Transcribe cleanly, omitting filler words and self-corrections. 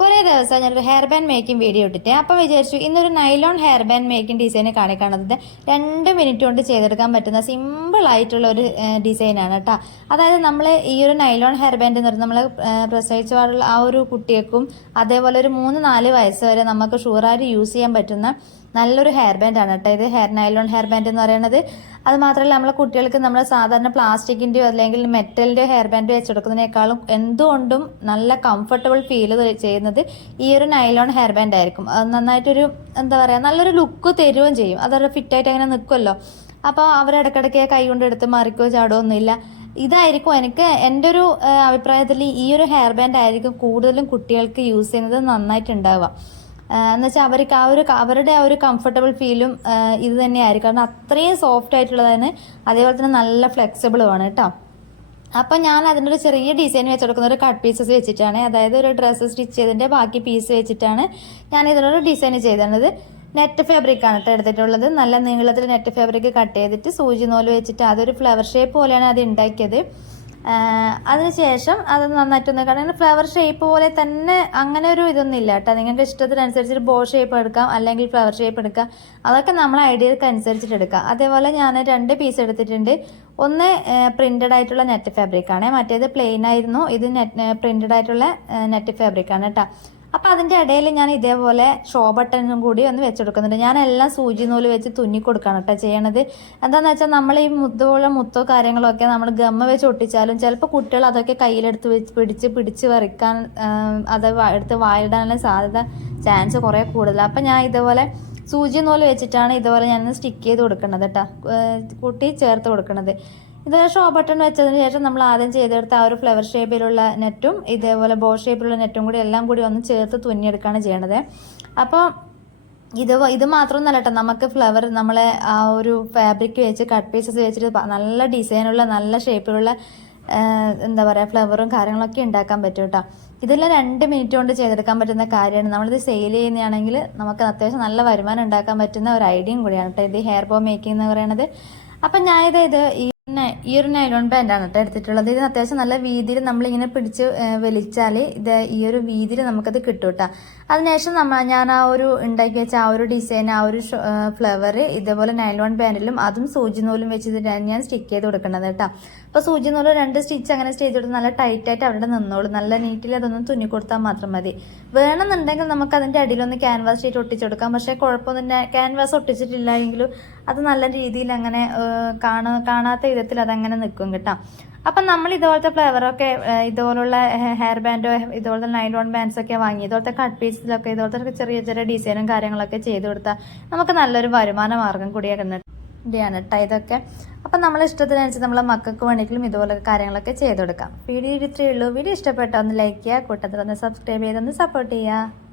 കുറേ ദിവസം ഞാനൊരു ഹെയർ ബാൻഡ് മേക്കിംഗ് വീഡിയോ ഇട്ടിട്ട് അപ്പം വിചാരിച്ചു ഇന്നൊരു nylon hair band making design കാണിക്കാണത് 2 മിനിറ്റ് കൊണ്ട് ചെയ്തെടുക്കാൻ പറ്റുന്ന സിമ്പിൾ ആയിട്ടുള്ള ഒരു ഡിസൈനാണ് കേട്ടോ. അതായത് നമ്മൾ ഈ ഒരു നൈലോൺ ഹെയർ ബാൻഡ് എന്ന് പറയുന്നത് നമ്മൾ പ്രസവിച്ച പാടുള്ള ആ ഒരു കുട്ടിയേക്കും അതേപോലെ ഒരു 3-4 വയസ്സ് വരെ നമുക്ക് ഷുവറായിട്ട് യൂസ് ചെയ്യാൻ പറ്റുന്ന നല്ലൊരു ഹെയർ ബാൻഡ് ആണ് കേട്ടോ ഇത്. നൈലോൺ ഹെയർ ബാൻഡ് എന്ന് പറയുന്നത് അത് മാത്രമല്ല നമ്മളെ കുട്ടികൾക്ക് നമ്മൾ സാധാരണ പ്ലാസ്റ്റിക്കിൻ്റെയോ അല്ലെങ്കിൽ മെറ്റലിൻ്റെയോ ഹെയർ ബാൻഡ് വെച്ചെടുക്കുന്നതിനേക്കാളും എന്തുകൊണ്ടും നല്ല കംഫർട്ടബിൾ ഫീൽ ചെയ്യുന്നത് ഈ ഒരു നൈലോൺ ഹെയർ ബാൻഡ് ആയിരിക്കും. അത് നന്നായിട്ടൊരു എന്താ പറയുക നല്ലൊരു ലുക്ക് തരുകയും ചെയ്യും. അതവരുടെ ഫിറ്റായിട്ട് അങ്ങനെ നിൽക്കുമല്ലോ. അപ്പോൾ അവരിടയ്ക്കിടയ്ക്ക് കൈ കൊണ്ട് എടുത്ത് മറിക്കുകയോ ചാടുകയോ ഒന്നുമില്ല. ഇതായിരിക്കും എനിക്ക് എൻ്റെ ഒരു അഭിപ്രായത്തിൽ ഈ ഒരു ഹെയർ ബാൻഡ് ആയിരിക്കും കൂടുതലും കുട്ടികൾക്ക് യൂസ് ചെയ്യുന്നത് നന്നായിട്ടുണ്ടാവുക. എന്നുവെച്ചാൽ അവർക്ക് അവരുടെ ആ ഒരു കംഫർട്ടബിൾ ഫീലും ഇത് തന്നെയായിരിക്കും. കാരണം അത്രയും സോഫ്റ്റ് ആയിട്ടുള്ളതാണ്, അതേപോലെ തന്നെ നല്ല ഫ്ലെക്സിബിളുമാണ് കേട്ടോ. അപ്പം ഞാൻ അതിനൊരു ചെറിയ ഡിസൈൻ വെച്ചെടുക്കുന്ന ഒരു കട്ട് പീസസ് വെച്ചിട്ടാണ്, അതായത് ഒരു ഡ്രസ്സ് സ്റ്റിച്ച് ചെയ്തതിൻ്റെ ബാക്കി പീസ് വെച്ചിട്ടാണ് ഞാൻ ഇതിനൊരു ഡിസൈൻ ചെയ്തിരുന്നത്. നെറ്റ് ഫാബ്രിക്കാണ് കേട്ടോ എടുത്തിട്ടുള്ളത്. നല്ല നീളത്തിൽ നെറ്റ് ഫാബ്രിക് കട്ട് ചെയ്തിട്ട് സൂചി നൂല് വെച്ചിട്ട് അതൊരു ഫ്ലവർ ഷേപ്പ് പോലെയാണ് അത് ഉണ്ടാക്കിയത്. അതിനുശേഷം അത് നന്നായിട്ടൊന്ന് കാരണം ഫ്ലവർ ഷേപ്പ് പോലെ തന്നെ അങ്ങനെ ഒരു ഇതൊന്നും ഇല്ല കേട്ടോ. നിങ്ങൾക്ക് ഇഷ്ടത്തിനനുസരിച്ച് ബോ ഷേപ്പ് എടുക്കാം അല്ലെങ്കിൽ ഫ്ലവർ ഷേപ്പ് എടുക്കാം, അതൊക്കെ നമ്മളെ ഐഡിയക്ക് അനുസരിച്ചിട്ട് എടുക്കാം. അതേപോലെ ഞാൻ 2 പീസ് എടുത്തിട്ടുണ്ട്. ഒന്ന് പ്രിന്റഡ് ആയിട്ടുള്ള നെറ്റ് ഫാബ്രിക്കാണ്, മറ്റേത് പ്ലെയിൻ ആയിരുന്നു. ഇത് പ്രിന്റഡ് ആയിട്ടുള്ള നെറ്റ് ഫാബ്രിക്കാണ് കേട്ടോ. അപ്പം അതിൻ്റെ ഇടയിൽ ഞാൻ ഇതേപോലെ ഷോ ബട്ടണും കൂടി ഒന്ന് വെച്ചെടുക്കുന്നുണ്ട്. ഞാനെല്ലാം സൂചി നൂല് വെച്ച് തുന്നി കൊടുക്കുകയാണ് കേട്ടോ ചെയ്യണത്. എന്താണെന്ന് വെച്ചാൽ നമ്മൾ ഈ മുത്തോ കാര്യങ്ങളൊക്കെ നമ്മൾ ഗമ്മ വെച്ച് ഒട്ടിച്ചാലും ചിലപ്പോൾ കുട്ടികൾ അതൊക്കെ കയ്യിലെടുത്ത് പിടിച്ച് വരയ്ക്കാൻ അത് എടുത്ത് വായിടാനുള്ള ചാൻസ് കുറേ കൂടുതലാണ്. അപ്പം ഞാൻ ഇതേപോലെ സൂചി നൂല് വെച്ചിട്ടാണ് ഇതുപോലെ ഞാൻ സ്റ്റിക്ക് ചെയ്ത് കൊടുക്കുന്നത് കേട്ടോ, കൂട്ടി ചേർത്ത് കൊടുക്കുന്നത്. ഇത് ഷോ ബട്ടൺ വെച്ചതിന് ശേഷം നമ്മൾ ആദ്യം ചെയ്തെടുത്ത ആ ഒരു ഫ്ലവർ ഷേപ്പിലുള്ള നെറ്റും ഇതേപോലെ ബോ ഷേപ്പിലുള്ള നെറ്റും കൂടി എല്ലാം കൂടി ഒന്ന് ചേർത്ത് തുന്നിയെടുക്കുകയാണ് ചെയ്യണത്. അപ്പോൾ ഇത് മാത്രമൊന്നുമല്ല കേട്ടോ, നമുക്ക് ഫ്ലവർ നമ്മളെ ആ ഒരു ഫാബ്രിക് വെച്ച് കട്ട് പീസസ് വെച്ചിട്ട് നല്ല ഡിസൈനുള്ള നല്ല ഷേപ്പിലുള്ള എന്താ പറയുക ഫ്ലവറും കാര്യങ്ങളൊക്കെ ഉണ്ടാക്കാൻ പറ്റും കേട്ടോ. ഇതെല്ലാം 2 മിനിറ്റ് കൊണ്ട് ചെയ്തെടുക്കാൻ പറ്റുന്ന കാര്യമാണ്. നമ്മളിത് സെയിൽ ചെയ്യുന്നതാണെങ്കിൽ നമുക്ക് അത്യാവശ്യം നല്ല വരുമാനം ഉണ്ടാക്കാൻ പറ്റുന്ന ഒരു ഐഡിയയും കൂടിയാണ് കേട്ടോ ഇത് ഹെയർ ബോ മേക്കിംഗ് എന്ന് പറയുന്നത്. അപ്പം ഞാനിത് ഈ ഒരു നൈലോൺ ബാൻഡാണ് കേട്ടോ എടുത്തിട്ടുള്ളത്. ഇതിന് അത്യാവശ്യം നല്ല വീതിയിൽ നമ്മളിങ്ങനെ പിടിച്ച് വലിച്ചാൽ ഇത് ഈ ഒരു വീതിയിൽ നമുക്കത് കിട്ടും കേട്ടോ. അതിനുശേഷം ഞാൻ ആ ഒരു ഉണ്ടാക്കി വെച്ച ആ ഒരു ഡിസൈൻ ആ ഒരു ഫ്ലവർ ഇതേപോലെ നൈലോൺ ബാൻഡിലും അതും സൂചി നൂലും വെച്ചിട്ടാണ് ഞാൻ സ്റ്റിക്ക് ചെയ്ത് കൊടുക്കുന്നത് കേട്ടോ. അപ്പോൾ സൂചി നൂല് 2 സ്റ്റിച്ച് അങ്ങനെ ചെയ്ത് കൊടുത്ത് നല്ല ടൈറ്റായിട്ട് അവിടെ നിന്നോളും. നല്ല നീറ്റിൽ അതൊന്നും തുന്നി കൊടുത്താൽ മാത്രം മതി. വേണമെന്നുണ്ടെങ്കിൽ നമുക്ക് അതിൻ്റെ അടിയിലൊന്ന് ക്യാൻവാസ് ഷീറ്റ് ഒട്ടിച്ചെടുക്കാം. പക്ഷേ കുഴപ്പമൊന്നും ക്യാൻവാസ് ഒട്ടിച്ചിട്ടില്ല എങ്കിലും അത് നല്ല രീതിയിൽ അങ്ങനെ കാണാത്ത വിധത്തിൽ അതങ്ങനെ നിൽക്കും കേട്ടോ. അപ്പം നമ്മൾ ഇതുപോലത്തെ ഫ്ലവറൊക്കെ ഇതുപോലുള്ള ഹെയർ ബാൻഡോ ഇതുപോലത്തെ നൈലോൺ ബാൻഡ്സൊക്കെ വാങ്ങി ഇതുപോലത്തെ കട്ട് പീസിലൊക്കെ ഇതുപോലത്തെ ചെറിയ ചെറിയ ഡിസൈനും കാര്യങ്ങളൊക്കെ ചെയ്ത് കൊടുത്താൽ നമുക്ക് നല്ലൊരു വരുമാന മാർഗം കൂടിയാണ് കേട്ടോ ഇതൊക്കെ. അപ്പം നമ്മളെ ഇഷ്ടത്തിനനുസരിച്ച് നമ്മളെ മക്കൾക്ക് വേണമെങ്കിലും ഇതുപോലെ കാര്യങ്ങളൊക്കെ ചെയ്ത് കൊടുക്കാം. വീഡിയോ ഇത്രയേ ഉള്ളൂ. വീഡിയോ ഇഷ്ടപ്പെട്ടോ ഒന്ന് ലൈക്ക് ചെയ്യുക, കൂട്ടത്തിൽ ഒന്ന് സബ്സ്ക്രൈബ് ചെയ്തൊന്ന് സപ്പോർട്ട് ചെയ്യുക.